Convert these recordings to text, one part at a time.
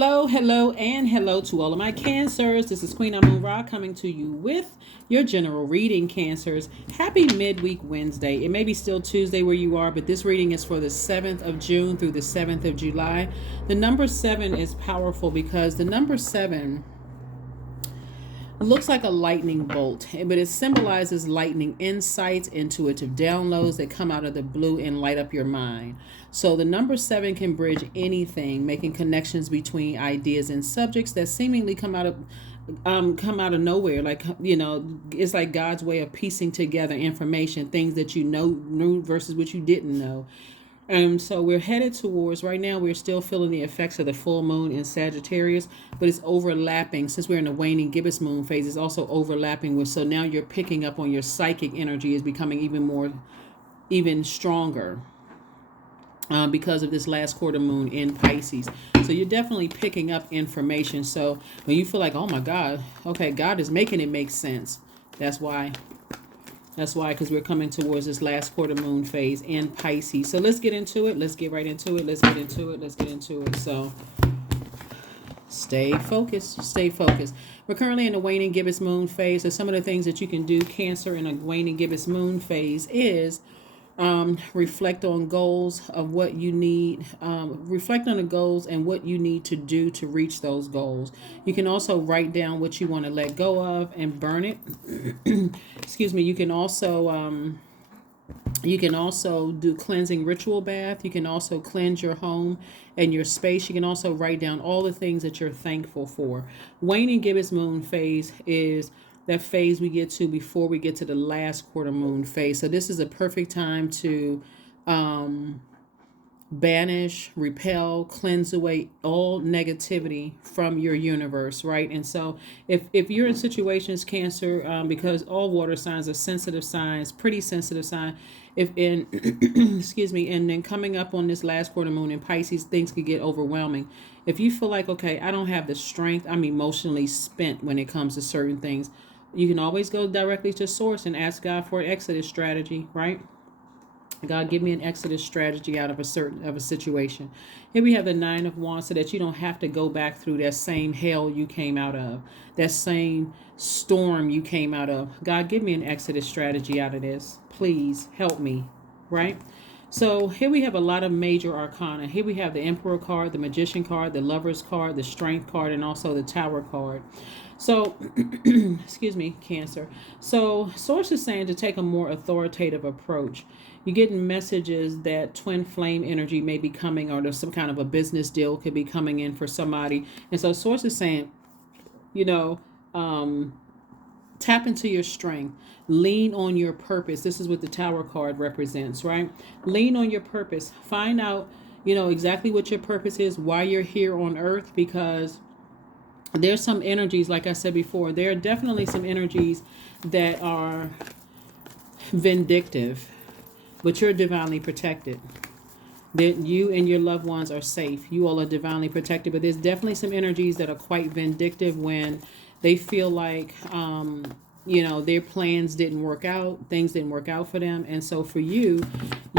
Hello, hello, and hello to all of my Cancers. This is Queen Amun Ra coming to you with your general reading, Cancers. Happy midweek Wednesday. It may be still Tuesday where you are, but this reading is for the 7th of June through the 7th of July. The number 7 is powerful because the number 7 looks like a lightning bolt, but it symbolizes lightning insights, intuitive downloads that come out of the blue and light up your mind. So the number 7 can bridge anything, making connections between ideas and subjects that seemingly come out of nowhere. Like, it's like God's way of piecing together information, things that knew versus what you didn't know. So we're headed towards, right now we're still feeling the effects of the full moon in Sagittarius, but it's overlapping. Since we're in the waning gibbous moon phase, it's also overlapping with, so now you're picking up on your psychic energy is becoming even stronger because of this last quarter moon in Pisces. So you're definitely picking up information. So when you feel like, oh my God, okay, God is making it make sense. That's why, because we're coming towards this last quarter moon phase in Pisces. So let's get into it. Let's get right into it. Let's get into it. So stay focused. We're currently in the waning gibbous moon phase. So some of the things that you can do, Cancer, in a waning gibbous moon phase is reflect on goals of what you need. Reflect on the goals and what you need to do to reach those goals. You can also write down what you want to let go of and burn it. Excuse me. You can also do cleansing ritual bath. You can also cleanse your home and your space. You can also write down all the things that you're thankful for. Waning gibbous moon phase is that phase we get to before we get to the last quarter moon phase. So this is a perfect time to banish, repel, cleanse away all negativity from your universe, right? And so if you're in situations, Cancer, because all water signs are sensitive signs, pretty sensitive sign, if in excuse me, and then coming up on this last quarter moon in Pisces, things could get overwhelming. If you feel like, okay, I don't have the strength, I'm emotionally spent when it comes to certain things, you can always go directly to source and ask God for an exodus strategy, right? God, give me an exodus strategy out of a situation. Here we have the 9 of Wands, so that you don't have to go back through that same hell you came out of, that same storm you came out of. God, give me an exodus strategy out of this. Please help me, right? So here we have a lot of major arcana. Here we have the Emperor card, the Magician card, the Lover's card, the Strength card, and also the Tower card. So, excuse me, Cancer. So Source is saying to take a more authoritative approach. You're getting messages that twin flame energy may be coming, or there's some kind of a business deal could be coming in for somebody. And so Source is saying, you know, tap into your strength. Lean on your purpose. This is what the Tower card represents, right? Lean on your purpose. Find out, exactly what your purpose is, why you're here on earth, because there's some energies, like I said before, there are definitely some energies that are vindictive, but you're divinely protected. That you and your loved ones are safe. You all are divinely protected, but there's definitely some energies that are quite vindictive when they feel like, their plans didn't work out, things didn't work out for them. And so for you,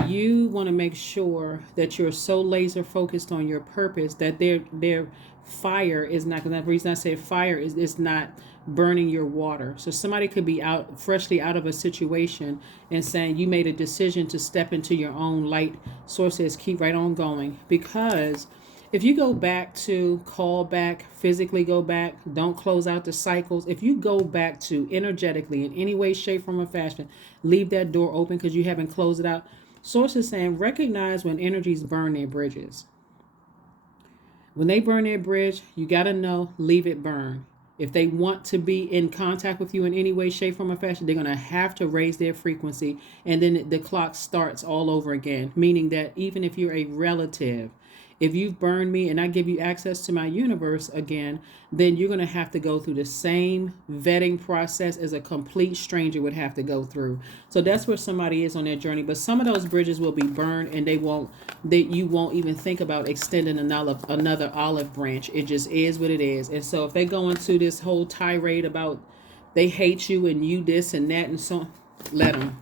you want to make sure that you're so laser focused on your purpose that their fire is not, because the reason I say fire is it's not burning your water. So somebody could be freshly out of a situation and saying you made a decision to step into your own light. Source says keep right on going, because if you go back to call back, physically go back, don't close out the cycles. If you go back to energetically in any way, shape, form, or fashion, leave that door open because you haven't closed it out. Source is saying recognize when energies burn their bridges. When they burn their bridge, you got to know, leave it burn. If they want to be in contact with you in any way, shape, form, or fashion, they're going to have to raise their frequency, and then the clock starts all over again. Meaning that even if you're a relative, if you've burned me and I give you access to my universe again, then you're going to have to go through the same vetting process as a complete stranger would have to go through. So that's where somebody is on their journey. But some of those bridges will be burned, and you won't even think about extending another olive branch. It just is what it is. And so if they go into this whole tirade about they hate you and you this and that and so, let them.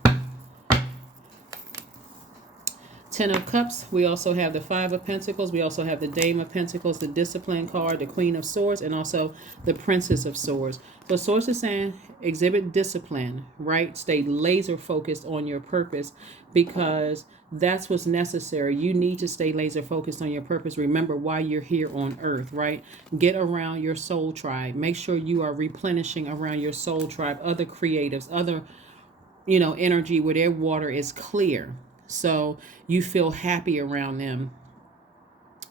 Ten of Cups. We also have the Five of Pentacles. We also have the Dame of Pentacles, the Discipline card, the Queen of Swords, and also the Princess of Swords. So Swords is saying exhibit discipline, right? Stay laser focused on your purpose, because that's what's necessary. You need to stay laser focused on your purpose. Remember why you're here on earth, right? Get around your soul tribe. Make sure you are replenishing around your soul tribe, other creatives, other, energy where their water is clear. So you feel happy around them,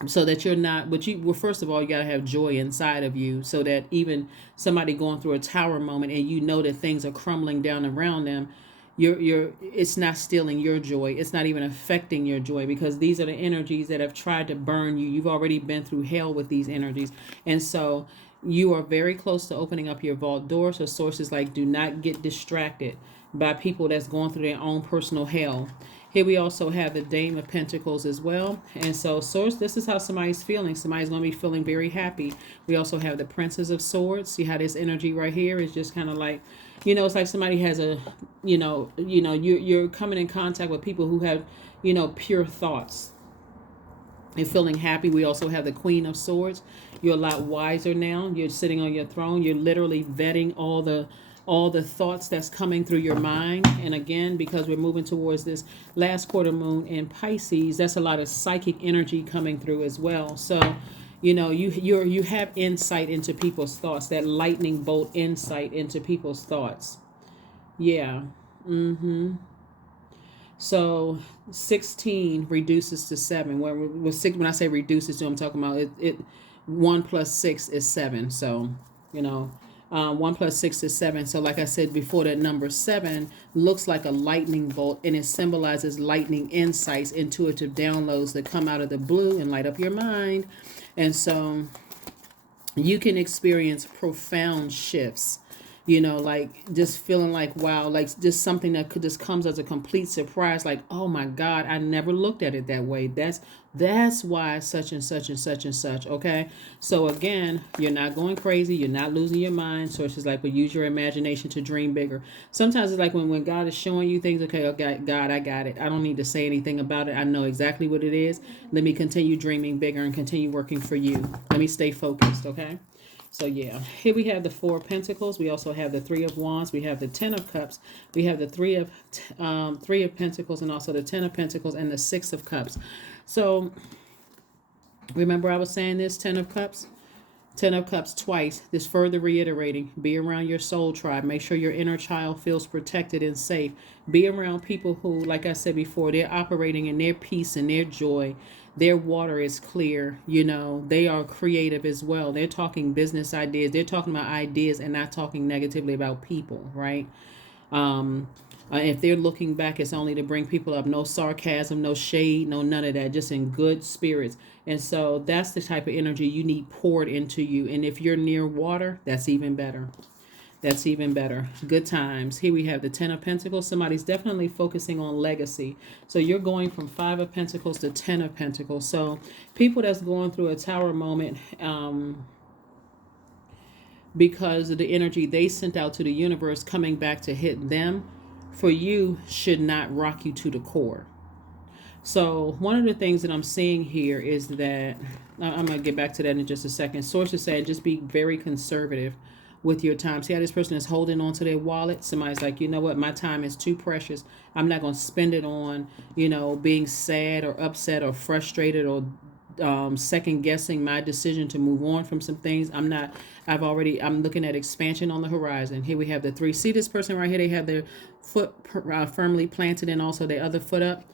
so that you're not, well, first of all, you got to have joy inside of you, so that even somebody going through a tower moment and you know that things are crumbling down around them, it's not stealing your joy. It's not even affecting your joy, because these are the energies that have tried to burn you. You've already been through hell with these energies. And so you are very close to opening up your vault door. So sources like, do not get distracted by people that's going through their own personal hell. Here we also have the Dame of Pentacles as well. And so, source, this is how somebody's feeling. Somebody's going to be feeling very happy. We also have the Princess of Swords. See how this energy right here is just kind of like, it's like somebody has a, you're coming in contact with people who have, pure thoughts and feeling happy. We also have the Queen of Swords. You're a lot wiser now. You're sitting on your throne. You're literally vetting all the thoughts that's coming through your mind. And again, because we're moving towards this last quarter moon in Pisces, that's a lot of psychic energy coming through as well. So, you have insight into people's thoughts, that lightning bolt insight into people's thoughts. Yeah. So 16 reduces to 7. When I say reduces to, I'm talking about it 1 plus 6 is 7. So, 1 plus 6 is 7. So like I said before, that number 7 looks like a lightning bolt, and it symbolizes lightning insights, intuitive downloads that come out of the blue and light up your mind. And so you can experience profound shifts, like just feeling like, wow, like just something that could just comes as a complete surprise. Like, oh my God, I never looked at it that way. That's why such and such and such and such. Okay. So again, you're not going crazy. You're not losing your mind. So it's just like, use your imagination to dream bigger. Sometimes it's like when God is showing you things, okay, God, I got it. I don't need to say anything about it. I know exactly what it is. Let me continue dreaming bigger and continue working for you. Let me stay focused. Okay. So yeah, here we have the Four of Pentacles. We also have the Three of Wands. We have the Ten of Cups. We have the Three of Pentacles, and also the Ten of Pentacles and the Six of Cups. So remember I was saying this, Ten of Cups? Ten of Cups twice. This further reiterating, be around your soul tribe. Make sure your inner child feels protected and safe. Be around people who, like I said before, they're operating in their peace and their joy. Their water is clear. They are creative as well. They're talking business ideas. They're talking about ideas and not talking negatively about people, right? If they're looking back, it's only to bring people up. No sarcasm, no shade, no none of that. Just in good spirits. And so that's the type of energy you need poured into you. And if you're near water, that's even better. That's even better. Good times. Here we have the Ten of Pentacles. Somebody's definitely focusing on legacy. So you're going from Five of Pentacles to Ten of Pentacles. So people that's going through a tower moment, because of the energy they sent out to the universe coming back to hit them, for you should not rock you to the core. So one of the things that I'm seeing here is that, I'm going to get back to that in just a second. Sources say just be very conservative with your time. See how this person is holding on to their wallet? Somebody's like, you know what? My time is too precious. I'm not going to spend it on, being sad or upset or frustrated or second guessing my decision to move on from some things. I'm looking at expansion on the horizon. Here we have the three. See this person right here? They have their foot firmly planted and also their other foot up.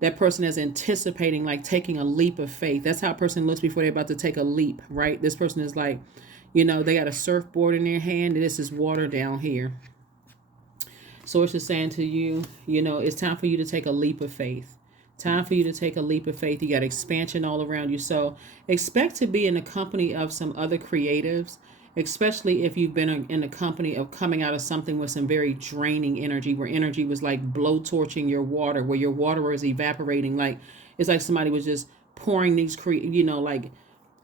That person is anticipating, like taking a leap of faith. That's how a person looks before they're about to take a leap, right? This person is like, they got a surfboard in their hand, and this is water down here. Source is saying to you, it's time for you to take a leap of faith. Time for you to take a leap of faith. You got expansion all around you. So expect to be in the company of some other creatives, especially if you've been in the company of coming out of something with some very draining energy, where energy was like blowtorching your water, where your water was evaporating. Like it's like somebody was just pouring these,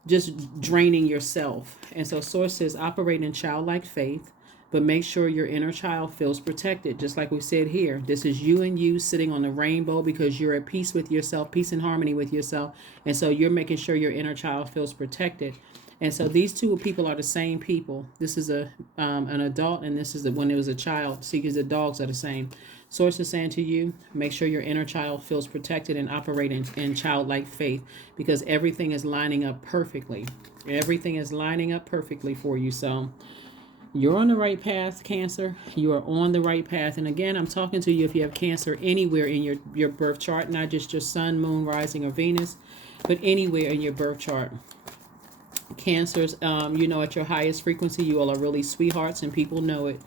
just draining yourself. And so source says operate in childlike faith. But make sure your inner child feels protected. Just like we said here, this is you and you sitting on the rainbow because you're at peace with yourself, peace and harmony with yourself. And so you're making sure your inner child feels protected. And so these two people are the same people. This is an adult, and this is when it was a child. See, because the dogs are the same. Source is saying to you, make sure your inner child feels protected and operate in childlike faith, because everything is lining up perfectly. Everything is lining up perfectly for you. So you're on the right path, Cancer. You are on the right path. And again, I'm talking to you if you have Cancer anywhere in your birth chart, not just your sun, moon, rising, or Venus, but anywhere in your birth chart. Cancers, at your highest frequency, you all are really sweethearts and people know it.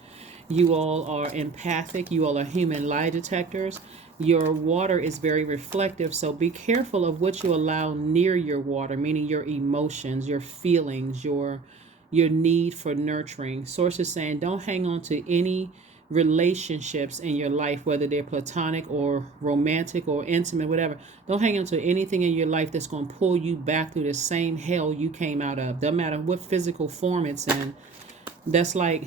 You all are empathic. You all are human lie detectors. Your water is very reflective, so be careful of what you allow near your water, meaning your emotions, your feelings, your need for nurturing. Source is saying don't hang on to any relationships in your life, whether they're platonic or romantic or intimate, whatever. Don't hang on to anything in your life that's going to pull you back through the same hell you came out of. Doesn't matter what physical form it's in. That's like,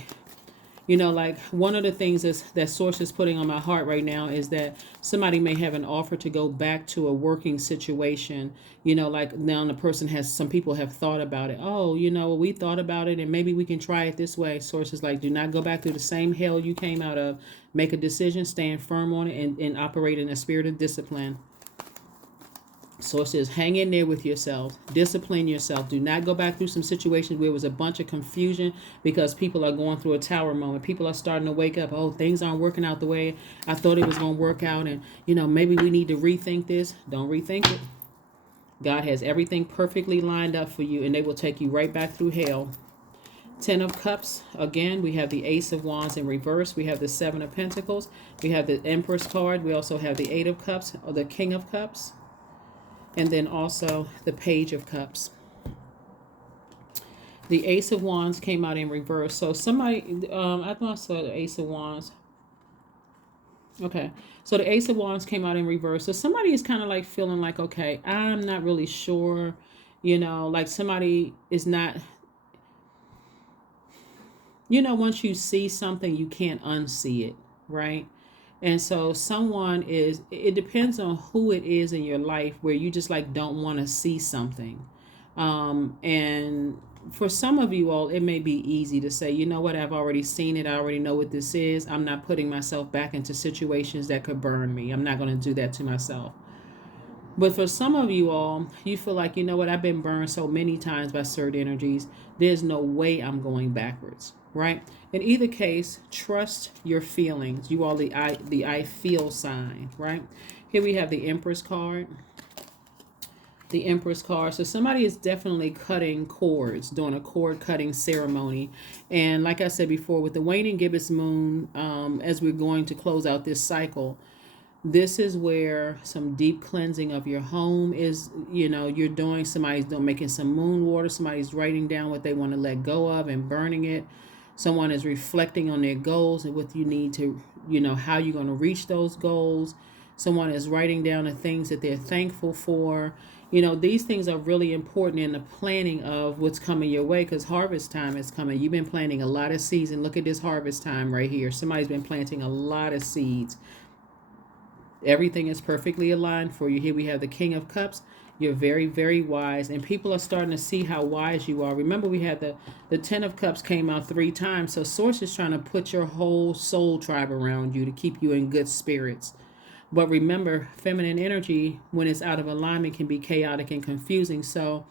like one of the things that Source is putting on my heart right now is that somebody may have an offer to go back to a working situation. Like now the person some people have thought about it. Oh, we thought about it and maybe we can try it this way. Source is like, do not go back through the same hell you came out of. Make a decision, stand firm on it, and operate in a spirit of discipline. Source is hang in there with yourself. Discipline yourself. Do not go back through some situations where it was a bunch of confusion because people are going through a tower moment. People are starting to wake up. Oh, things aren't working out the way I thought it was going to work out. And, maybe we need to rethink this. Don't rethink it. God has everything perfectly lined up for you, and they will take you right back through hell. 10 of Cups. Again, we have the Ace of Wands in reverse. We have the 7 of Pentacles. We have the Empress card. We also have the 8 of Cups or the King of Cups. And then also the Page of Cups. The Ace of Wands came out in reverse. So somebody, I thought I saw the Ace of Wands. Okay. So the Ace of Wands came out in reverse. So somebody is kind of like feeling like, okay, I'm not really sure, like somebody is not, once you see something, you can't unsee it, right? And so it depends on who it is in your life where you just like don't want to see something. And for some of you all, it may be easy to say, you know what, I've already seen it. I already know what this is. I'm not putting myself back into situations that could burn me. I'm not going to do that to myself. But for some of you all, you feel like, you know what, I've been burned so many times by certain energies. There's no way I'm going backwards, right? In either case, trust your feelings. You all the I feel sign, right? Here we have the Empress card. The Empress card. So somebody is definitely cutting cords, doing a cord cutting ceremony. And like I said before, with the waning gibbous moon, as we're going to close out this cycle, this is where some deep cleansing of your home is, you're doing, somebody's making some moon water, somebody's writing down what they want to let go of and burning it. Someone is reflecting on their goals and what you need to, how you're going to reach those goals. Someone is writing down the things that they're thankful for. These things are really important in the planning of what's coming your way, because harvest time is coming. You've been planting a lot of seeds, and look at this harvest time right here. Somebody's been planting a lot of seeds. Everything is perfectly aligned for you. Here we have the King of Cups. You're very, very wise, and people are starting to see how wise you are. Remember, we had the 10 of Cups came out 3 times. So Source is trying to put your whole soul tribe around you to keep you in good spirits. But remember, feminine energy, when it's out of alignment, can be chaotic and confusing. So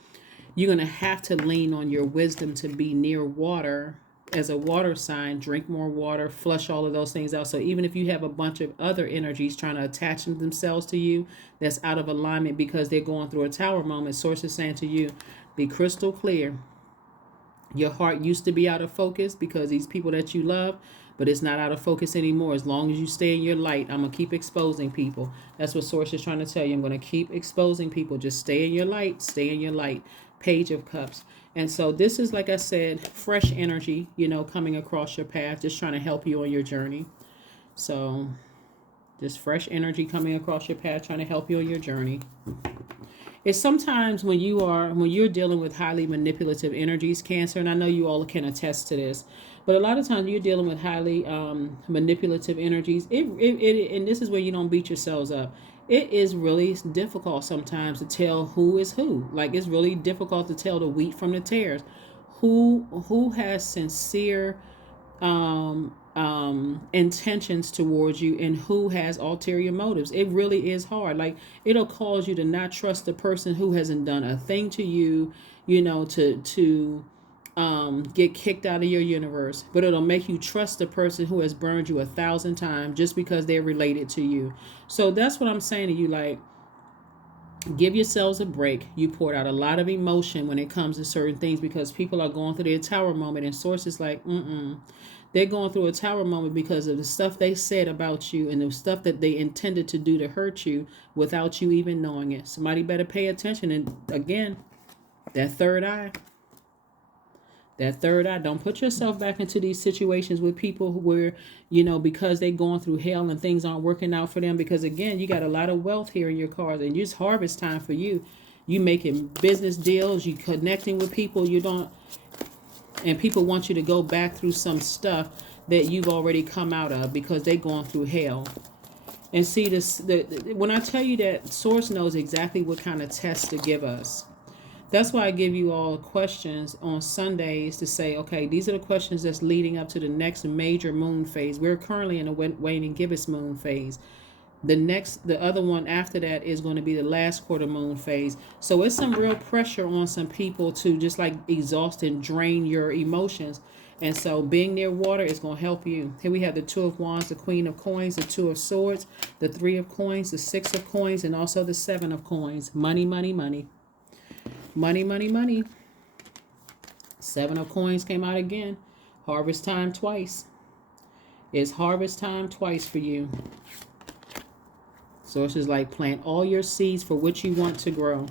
you're going to have to lean on your wisdom to be near water. As a water sign, drink more water, flush all of those things out. So even if you have a bunch of other energies trying to attach themselves to you, that's out of alignment because they're going through a tower moment, Source is saying to you, be crystal clear. Your heart used to be out of focus because these people that you love, but it's not out of focus anymore. As long as you stay in your light, I'm going to keep exposing people. That's what Source is trying to tell you. I'm going to keep exposing people. Just stay in your light. Stay in your light. Page of Cups. And so this is, like I said, fresh energy, coming across your path, just trying to help you on your journey. So just fresh energy coming across your path, trying to help you on your journey. It's sometimes when you're dealing with highly manipulative energies, Cancer, and I know you all can attest to this, but a lot of times you're dealing with highly manipulative energies. And this is where you don't beat yourselves up. It is really difficult sometimes to tell who is who. Like, it's really difficult to tell the wheat from the tares. Who has sincere intentions towards you and who has ulterior motives. It really is hard. Like, it'll cause you to not trust the person who hasn't done a thing to you, to get kicked out of your universe, but it'll make you trust the person who has burned you 1,000 times just because they're related to you. So that's what I'm saying to you. Like, give yourselves a break. You poured out a lot of emotion when it comes to certain things because people are going through their tower moment, and sources like, they're going through a tower moment because of the stuff they said about you and the stuff that they intended to do to hurt you without you even knowing it. Somebody better pay attention. And again, that third eye. Don't put yourself back into these situations with people where, because they're going through hell and things aren't working out for them. Because again, you got a lot of wealth here in your cards, and it's harvest time for you. You making business deals, you connecting with people and people want you to go back through some stuff that you've already come out of because they're going through hell. And see this, when I tell you that Source knows exactly what kind of tests to give us. That's why I give you all questions on Sundays to say, okay, these are the questions that's leading up to the next major moon phase. We're currently in a waning gibbous moon phase. The other one after that is going to be the last quarter moon phase. So it's some real pressure on some people to just like exhaust and drain your emotions. And so being near water is going to help you. Here we have the Two of Wands, the Queen of Coins, the Two of Swords, the Three of Coins, the Six of Coins, and also the Seven of Coins. Money, money, money. Money, money, money. Seven of Coins came out again. Harvest time twice. It's harvest time twice for you. So it's just like plant all your seeds for what you want to grow.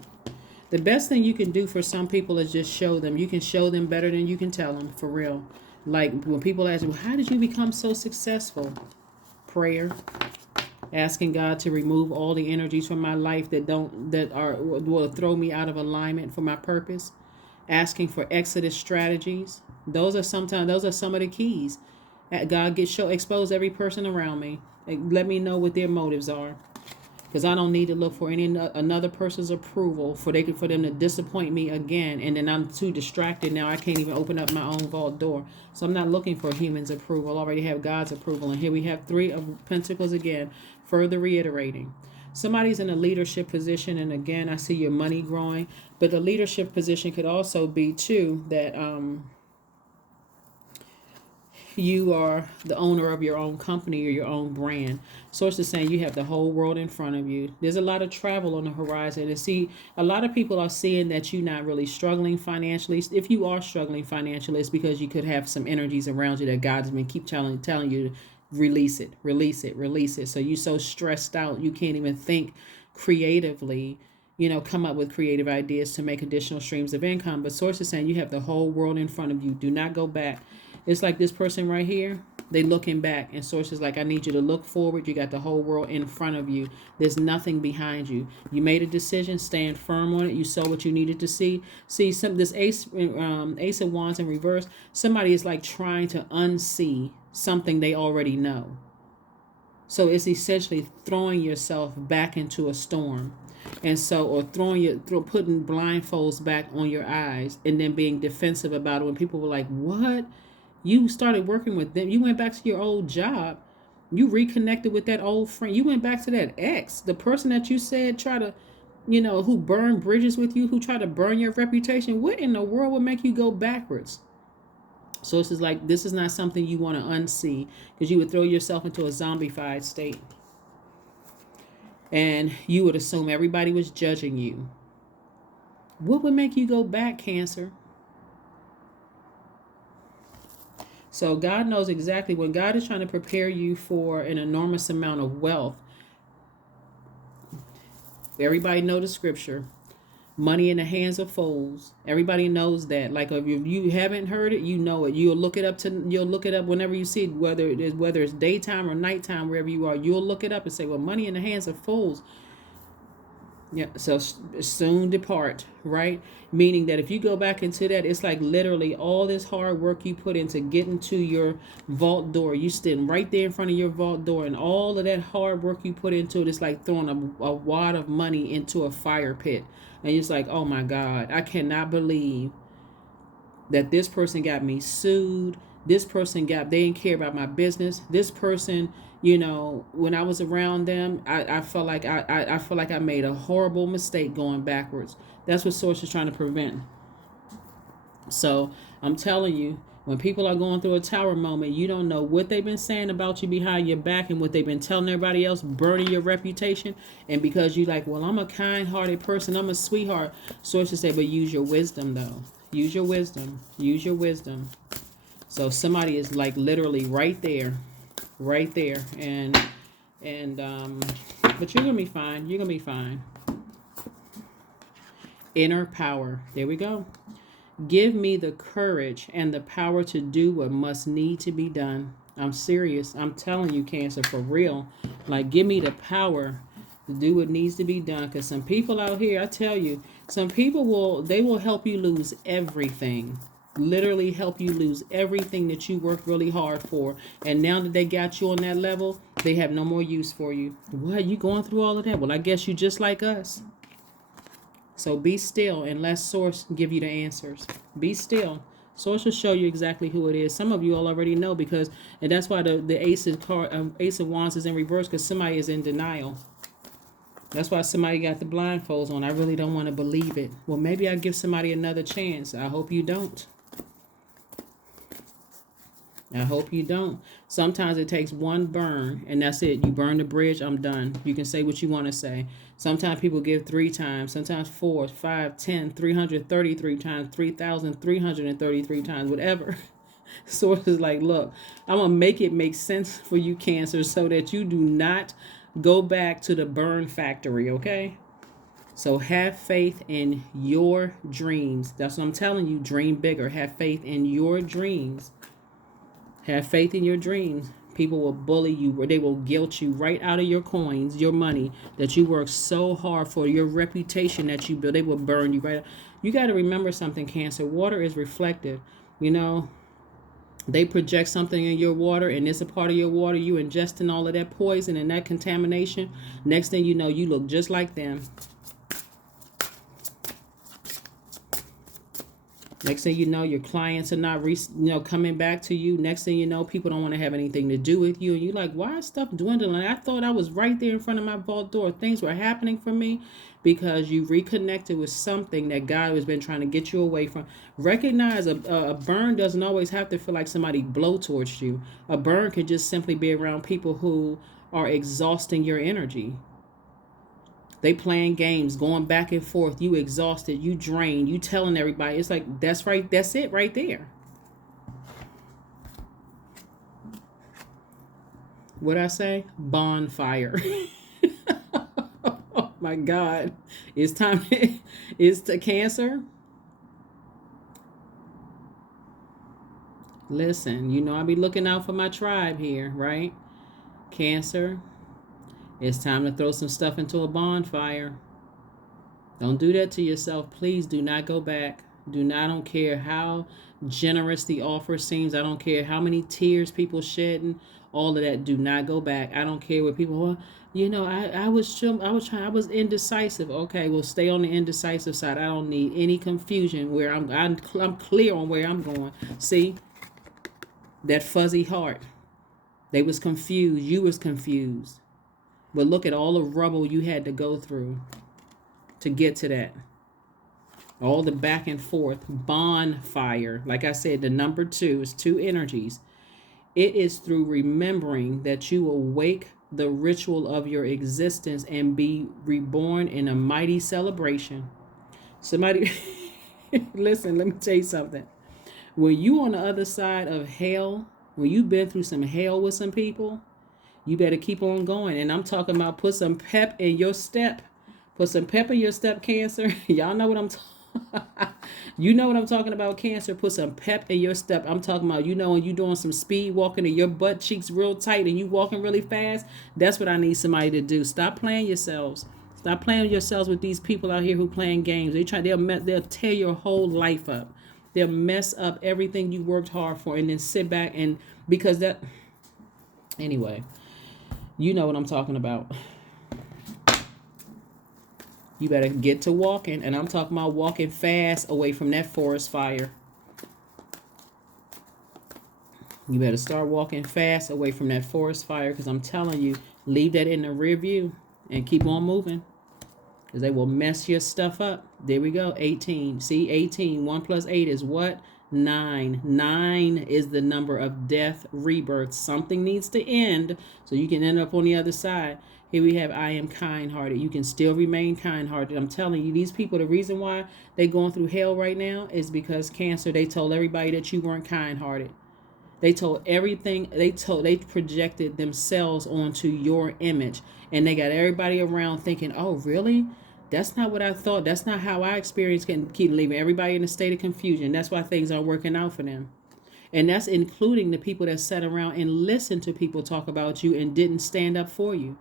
The best thing you can do for some people is just show them. You can show them better than you can tell them, for real. Like when people ask me, how did you become so successful? Prayer. Asking God to remove all the energies from my life that will throw me out of alignment for my purpose. Asking for exodus strategies. Those are some of the keys. God expose every person around me. Let me know what their motives are. Because I don't need to look for another person's approval for them to disappoint me again. And then I'm too distracted now. I can't even open up my own vault door. So I'm not looking for humans' approval. I already have God's approval. And here we have Three of Pentacles again, further reiterating. Somebody's in a leadership position. And again, I see your money growing. But the leadership position could also be, too, that you are the owner of your own company or your own brand. Source is saying you have the whole world in front of you. There's a lot of travel on the horizon. And see, a lot of people are seeing that you're not really struggling financially. If you are struggling financially, it's because you could have some energies around you that God's been telling you to release it, release it, release it. So you're so stressed out, you can't even think creatively, come up with creative ideas to make additional streams of income. But Source is saying you have the whole world in front of you. Do not go back. It's like this person right here, they looking back, and Source is like, I need you to look forward. You got the whole world in front of you. There's nothing behind you. You made a decision, stand firm on it. You saw what you needed to see. See, this Ace of Wands in reverse, somebody is like trying to unsee something they already know. So it's essentially throwing yourself back into a storm. And so, or putting blindfolds back on your eyes and then being defensive about it when people were like, what? You started working with them. You went back to your old job. You reconnected with that old friend. You went back to that ex, the person that you said who burned bridges with you, who tried to burn your reputation. What in the world would make you go backwards? So this is not something you want to unsee, because you would throw yourself into a zombified state. And you would assume everybody was judging you. What would make you go back, Cancer? So God knows exactly when God is trying to prepare you for an enormous amount of wealth. Everybody know the scripture. Money in the hands of fools. Everybody knows that. Like, if you haven't heard it, you know it. You'll look it up whenever you see it, whether it's daytime or nighttime, wherever you are. You'll look it up and say, well, money in the hands of fools. Yeah, so soon depart, right? Meaning that if you go back into that, it's like literally all this hard work you put into getting to your vault door. You sitting right there in front of your vault door, and all of that hard work you put into it, it's like throwing a wad of money into a fire pit. And it's like, oh my God, I cannot believe that this person got me sued. This person they didn't care about my business. This person, when I was around them, I felt like I felt like I made a horrible mistake going backwards. That's what Source is trying to prevent. So I'm telling you, when people are going through a tower moment, you don't know what they've been saying about you behind your back and what they've been telling everybody else, burning your reputation. And because you like, well, I'm a kind-hearted person, I'm a sweetheart. Sources say, but use your wisdom though. Use your wisdom. Use your wisdom. So somebody is like literally right there, and but you're gonna be fine. You're gonna be fine. Inner power. There we go. Give me the courage and the power to do what must need to be done. I'm serious. I'm telling you, Cancer, for real. Like, give me the power to do what needs to be done. Because some people out here, I tell you, some people will help you lose everything. Literally help you lose everything that you worked really hard for. And now that they got you on that level, they have no more use for you. What? You going through all of that? Well, I guess you just like us. So be still and let Source give you the answers. Be still. Source will show you exactly who it is. Some of you all already know and that's why the Ace of Wands is in reverse, because somebody is in denial. That's why somebody got the blindfolds on. I really don't want to believe it. Well, maybe I'll give somebody another chance. I hope you don't. I hope you don't. Sometimes it takes one burn, and that's it. You burn the bridge, I'm done. You can say what you want to say. Sometimes people give 3 times, sometimes 4, 5, 10, 333 times, 3,333 times, whatever. Source is like, look, I'm going to make it make sense for you, Cancer, so that you do not go back to the burn factory, okay? So have faith in your dreams. That's what I'm telling you. Dream bigger. Have faith in your dreams. Have faith in your dreams. People will bully you, or they will guilt you right out of your coins, your money that you work so hard for, your reputation that you build. They will burn you right out. You got to remember something, Cancer. Water is reflective. They project something in your water, and it's a part of your water. You ingesting all of that poison and that contamination. Next thing you know, you look just like them. Next thing you know, your clients are not coming back to you. Next thing you know, people don't want to have anything to do with you. And you're like, why is stuff dwindling? I thought I was right there in front of my vault door. Things were happening for me because you reconnected with something that God has been trying to get you away from. Recognize a burn doesn't always have to feel like somebody blow towards you. A burn could just simply be around people who are exhausting your energy. They playing games, going back and forth. You exhausted, you drained, you telling everybody. It's like, that's right, that's it right there. What'd I say? Bonfire. Oh my God. It's time. It's the Cancer. Listen, I be looking out for my tribe here, right? Cancer. It's time to throw some stuff into a bonfire. Don't do that to yourself. Please do not go back. I don't care how generous the offer seems. I don't care how many tears people shedding. All of that. Do not go back. I don't care what people. I was indecisive. Okay, well, stay on the indecisive side. I don't need any confusion. Where I'm clear on where I'm going. See, that fuzzy heart. They was confused. You was confused. But look at all the rubble you had to go through to get to that. All the back and forth. Bonfire. Like I said, the number 2 is 2 energies. It is through remembering that you awake the ritual of your existence and be reborn in a mighty celebration. Somebody, listen, let me tell you something. When you on the other side of hell, when you've been through some hell with some people, you better keep on going. And I'm talking about put some pep in your step. Put some pep in your step, Cancer. Y'all know what I'm talking You know what I'm talking about, Cancer. Put some pep in your step. I'm talking about, when you doing some speed walking and your butt cheeks real tight and you walking really fast. That's what I need somebody to do. Stop playing yourselves. Stop playing yourselves with these people out here who playing games. They'll tear your whole life up. They'll mess up everything you worked hard for, and then sit back and because that. Anyway, you know what I'm talking about. You better get to walking, and I'm talking about walking fast away from that forest fire. You better start walking fast away from that forest fire, because I'm telling you, leave that in the rear view and keep on moving, because they will mess your stuff up. There we go. 18. See, 18. 1 plus 8 is what? 9. 9 is the number of death, rebirth. Something needs to end so you can end up on the other side. Here we have, I am kind-hearted. You can still remain kind-hearted. I'm telling you, these people, the reason why they're going through hell right now is because Cancer, they told everybody that you weren't kind-hearted. They told everything, they projected themselves onto your image. And they got everybody around thinking, oh, really? That's not what I thought. That's not how I experienced. Can keep leaving everybody in a state of confusion. That's why things aren't working out for them. And that's including the people that sat around and listened to people talk about you and didn't stand up for you.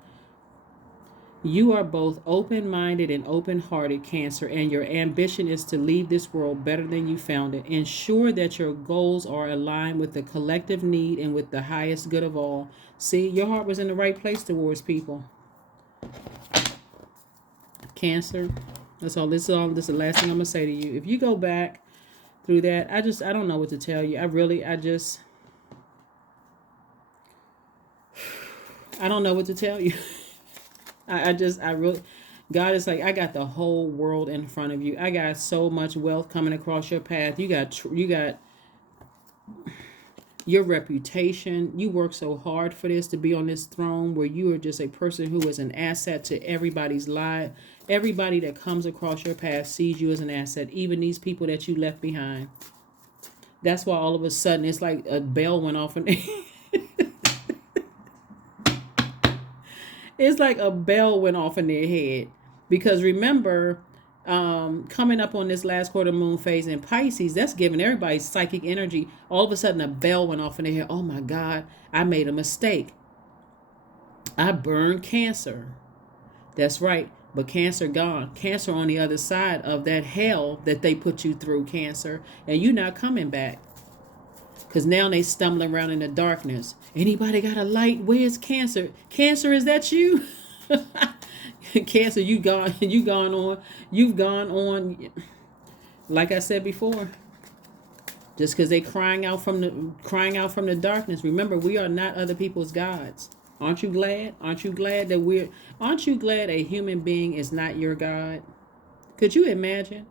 You are both open-minded and open-hearted, Cancer, and your ambition is to leave this world better than you found it. Ensure that your goals are aligned with the collective need and with the highest good of all. See, your heart was in the right place towards people. Cancer, that's all. This is the last thing I'm going to say to you. If you go back through that, I don't know what to tell you. I don't know what to tell you. God is like, I got the whole world in front of you. I got so much wealth coming across your path. You got your reputation. You work so hard for this, to be on this throne where you are just a person who is an asset to everybody's life. Everybody that comes across your path sees you as an asset, even these people that you left behind. That's why all of a sudden it's like a bell went off and it's like a bell went off in their head. Because remember, coming up on this last quarter moon phase in Pisces, that's giving everybody psychic energy. All of a sudden a bell went off in their head. Oh my God, I made a mistake. I burned Cancer. That's right. But Cancer gone. Cancer on the other side of that hell that they put you through, Cancer. And you're not coming back. Because now they stumbling around in the darkness. Anybody got a light? Where's Cancer? Cancer, is that you? Cancer, you've gone on. Like I said before, just because they crying out from the darkness. Remember, we are not other people's gods. Aren't you glad? Aren't you glad a human being is not your God? Could you imagine?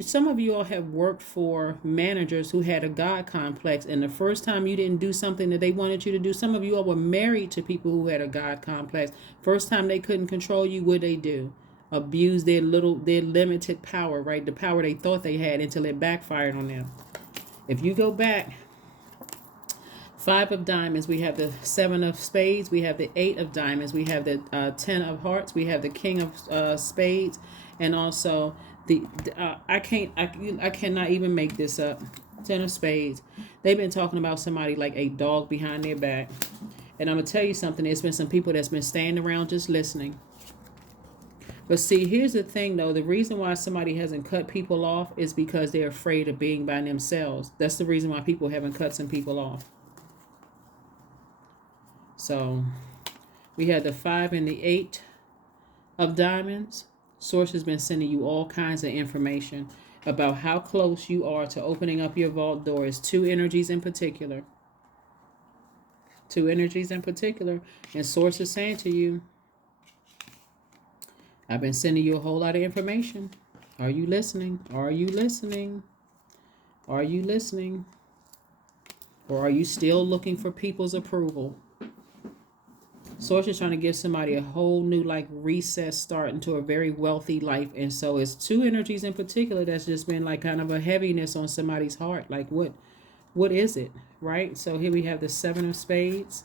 Some of you all have worked for managers who had a God complex, and the first time you didn't do something that they wanted you to do, some of you all were married to people who had a God complex. First time they couldn't control you, what they do? Abuse their limited power, right? The power they thought they had until it backfired on them. If you go back, 5 of diamonds, we have the 7 of spades, we have the 8 of diamonds, we have the 10 of hearts, we have the king of spades, and also I cannot even make this up. 10 of spades. They've been talking about somebody like a dog behind their back. And I'm going to tell you something. There's been some people that's been standing around just listening. But see, here's the thing, though. The reason why somebody hasn't cut people off is because they're afraid of being by themselves. That's the reason why people haven't cut some people off. So we had the 5 and the 8 of diamonds. Source has been sending you all kinds of information about how close you are to opening up your vault doors. 2 energies in particular. 2 energies in particular. And Source is saying to you, I've been sending you a whole lot of information. Are you listening? Are you listening? Are you listening? Or are you still looking for people's approval? Source is trying to give somebody a whole new recess start into a very wealthy life. And so it's 2 energies in particular that's just been kind of a heaviness on somebody's heart. What is it? Right? So here we have the 7 of spades.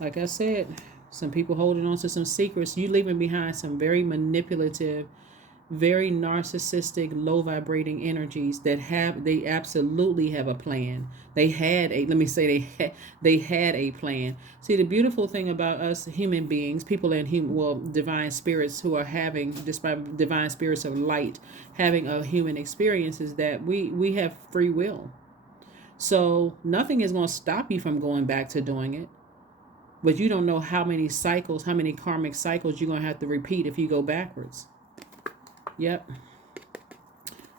Like I said, some people holding on to some secrets. You leaving behind some very manipulative, very narcissistic, low vibrating energies that they absolutely have a plan. They had a, let me say they had a plan. See, the beautiful thing about us human beings, people in human, well, divine spirits who are having, despite divine spirits of light, having a human experience, is that we have free will. So nothing is going to stop you from going back to doing it. But you don't know how many cycles, how many karmic cycles you're going to have to repeat if you go backwards. Yep.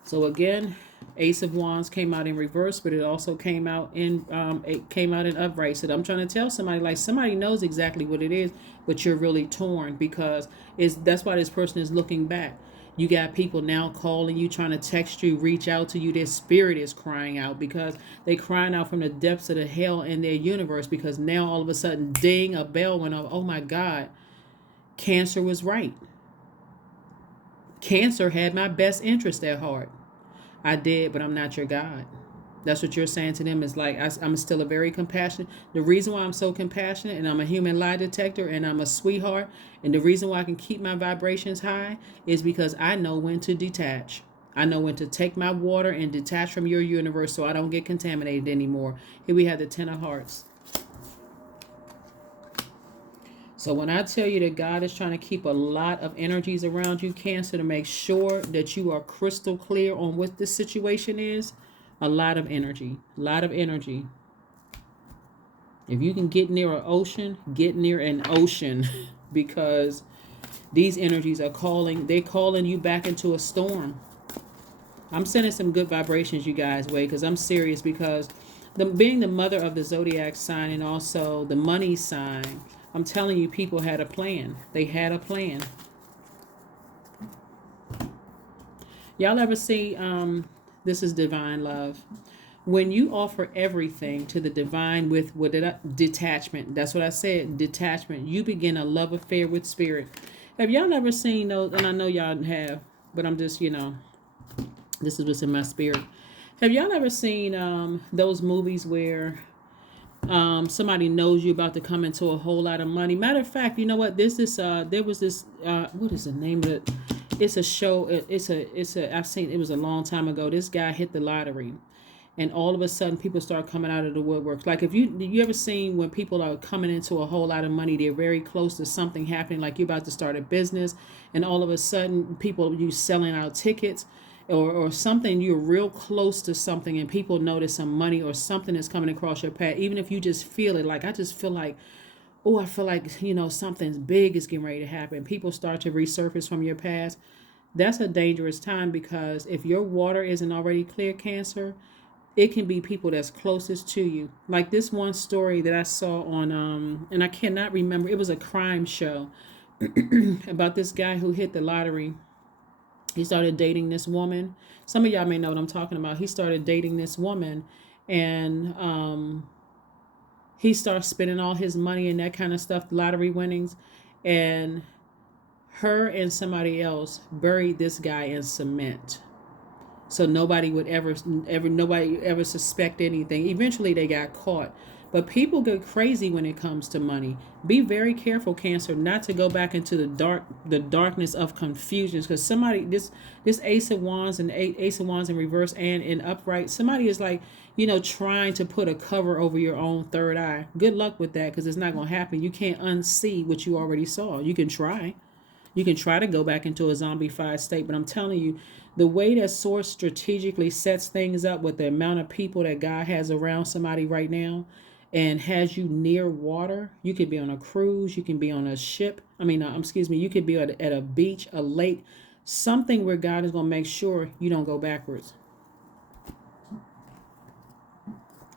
So again, Ace of Wands came out in reverse, but it also came out in upright. So I'm trying to tell somebody, like, somebody knows exactly what it is, but you're really torn, because that's why this person is looking back. You got people now calling you, trying to text you, reach out to you. Their spirit is crying out, because they crying out from the depths of the hell in their universe, because now all of a sudden, ding, a bell went off. Oh my God, Cancer was right. Cancer had my best interest at heart. I did, but I'm not your God. That's what you're saying to them. Is like, I'm still a very compassionate. The reason why I'm so compassionate, and I'm a human lie detector, and I'm a sweetheart, and the reason why I can keep my vibrations high is because I know when to detach. I know when to take my water and detach from your universe so I don't get contaminated anymore. Here we have the Ten of Hearts. So when I tell you that God is trying to keep a lot of energies around you, Cancer, to make sure that you are crystal clear on what this situation is, a lot of energy, a lot of energy. If you can get near an ocean, get near an ocean because these energies are they're calling you back into a storm. I'm sending some good vibrations you guys' way, because I'm serious, because being the mother of the Zodiac sign and also the money sign, I'm telling you, people had a plan. They had a plan. Y'all ever see, this is divine love. When you offer everything to the divine with detachment, that's what I said, detachment, you begin a love affair with spirit. Have y'all ever seen those? And I know y'all have, but I'm just, this is what's in my spirit. Have y'all ever seen those movies where somebody knows you about to come into a whole lot of money? Matter of fact, you know what? There was this what is the name of it? It's a show. I've seen it was a long time ago. This guy hit the lottery, and all of a sudden people start coming out of the woodworks. Like, if you ever seen when people are coming into a whole lot of money, they're very close to something happening, like you're about to start a business, and all of a sudden you selling out tickets, or something, you're real close to something, and people notice some money or something is coming across your path, even if you just feel it. Like, I just feel like, oh, I feel like, something big is getting ready to happen. People start to resurface from your past. That's a dangerous time, because if your water isn't already clear, Cancer, it can be people that's closest to you. Like this one story that I saw on, and I cannot remember, it was a crime show about this guy who hit the lottery. He started dating this woman. Some of y'all may know what I'm talking about. He started dating this woman, and he starts spending all his money and that kind of stuff, lottery winnings, and her and somebody else buried this guy in cement, so nobody would ever suspect anything. Eventually they got caught. But people get crazy when it comes to money. Be very careful, Cancer, not to go back into the darkness of confusion, because somebody, this Ace of Wands and Ace of Wands in reverse and in upright, somebody is like, trying to put a cover over your own third eye. Good luck with that, because it's not going to happen. You can't unsee what you already saw. You can try. You can try to go back into a zombified state, but I'm telling you, the way that Source strategically sets things up with the amount of people that God has around somebody right now, and has you near water. You could be on a cruise. You can be on a ship. You could be at a beach, a lake, something where God is going to make sure you don't go backwards.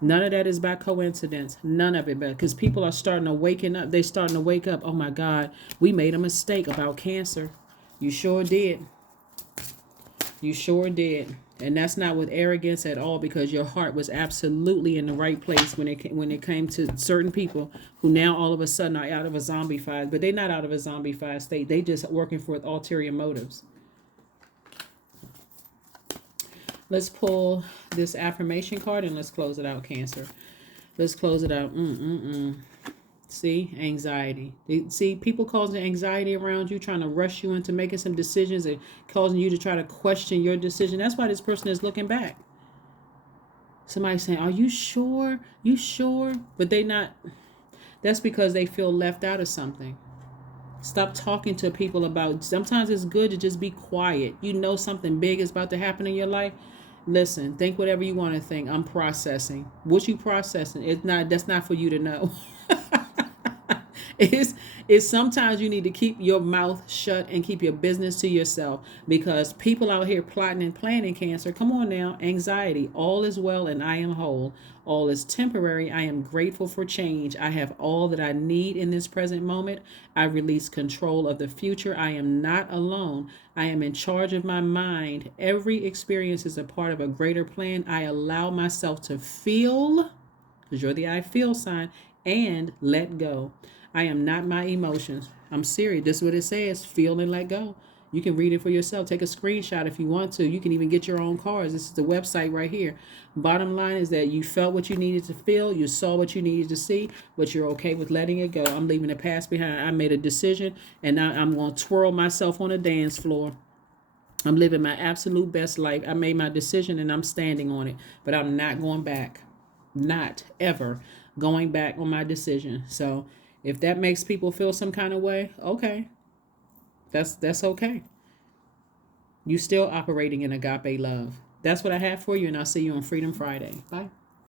None of that is by coincidence. None of it, because people are starting to waken up. They're starting to wake up. Oh my God, we made a mistake about Cancer. You sure did. You sure did. And that's not with arrogance at all, because your heart was absolutely in the right place when it came to certain people who now all of a sudden are out of a zombified, but they're not out of a zombified state. They just working for ulterior motives. Let's pull this affirmation card and let's close it out, Cancer. Let's close it out. See, anxiety. See, people causing anxiety around you, trying to rush you into making some decisions and causing you to try to question your decision. That's why this person is looking back. Somebody saying, "Are you sure? You sure?" But they not. That's because they feel left out of something. Stop talking to people about. Sometimes it's good to just be quiet. You know something big is about to happen in your life. Listen, think whatever you want to think. I'm processing. What you processing? It's not. That's not for you to know. It's sometimes you need to keep your mouth shut and keep your business to yourself, because people out here plotting and planning, Cancer. Come on now. Anxiety. All is well and I am whole. All is temporary. I am grateful for change. I have all that I need in this present moment. I release control of the future. I am not alone. I am in charge of my mind. Every experience is a part of a greater plan. I allow myself to feel, because you're the I feel sign, and let go. I am not my emotions. I'm serious. This is what it says. Feel and let go. You can read it for yourself. Take a screenshot if you want to. You can even get your own cards. This is the website right here. Bottom line is that you felt what you needed to feel. You saw what you needed to see, but you're okay with letting it go. I'm leaving the past behind. I made a decision, and now I'm going to twirl myself on a dance floor. I'm living my absolute best life. I made my decision, and I'm standing on it, but I'm not going back. Not ever going back on my decision. So if that makes people feel some kind of way, okay. That's okay. You still operating in agape love. That's what I have for you, and I'll see you on Freedom Friday. Bye.